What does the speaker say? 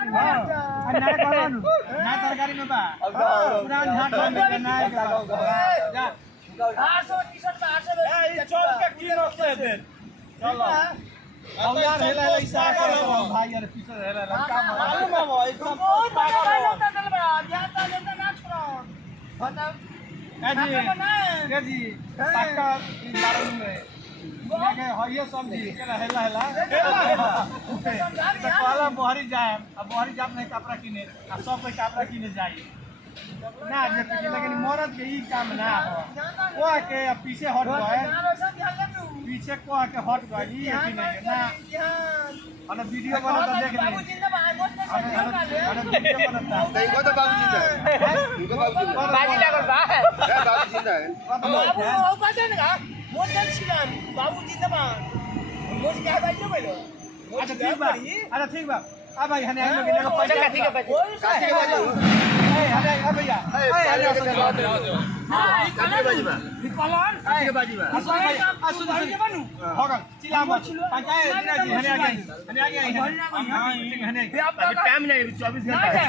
ના કરવાનું ના તરકારી નો બા પુરાન હાટ માં ના જા 800 ટી-શર્ટ માં 800 એ ચોપ કે કિલો છે બેન ચલો अब यार हेला ऐसा करो भाई यार पीछे हेला रखा मालूम है वो सब पागल जाता लेता ना छोड़ो बताओ के जी पक्का इन बारे में मैं के हइयो समझी के हेला हेला तो वाला मोहरी जाए अब मोहरी जाप नहीं कपड़ा किने आ सब पे कपड़ा किने जाई ना जे के लेकिन मरद के ई काम ना हो वो के पीछे हट गए पीछे को आके हट गए ई कि नहीं ना अरे वीडियो बना तो देख ले बाबू जिंदाबाद अरे वीडियो बनता इनको तो बाबू जिंदा है इनको बाबू जिंदा है बाजी लागल बा है बाबू जिंदा है बाबू हो का ना मोदन छिलान बाबू जिंदाबाद मोज का भाई न बोलो अच्छा ठीक बा अच्छा ठीक बा आ भाई हने आइलो के लेको पैसा ठीक है भाई काठी के बाजू ए हने आ भैया ए हने काठी के बाजू काठी के बाजू कलर काठी के बाजू सुन होगा चिल्ला मत पंचायत जी हने आ गई हने आ गई हने अभी टाइम नहीं 24 घंटा है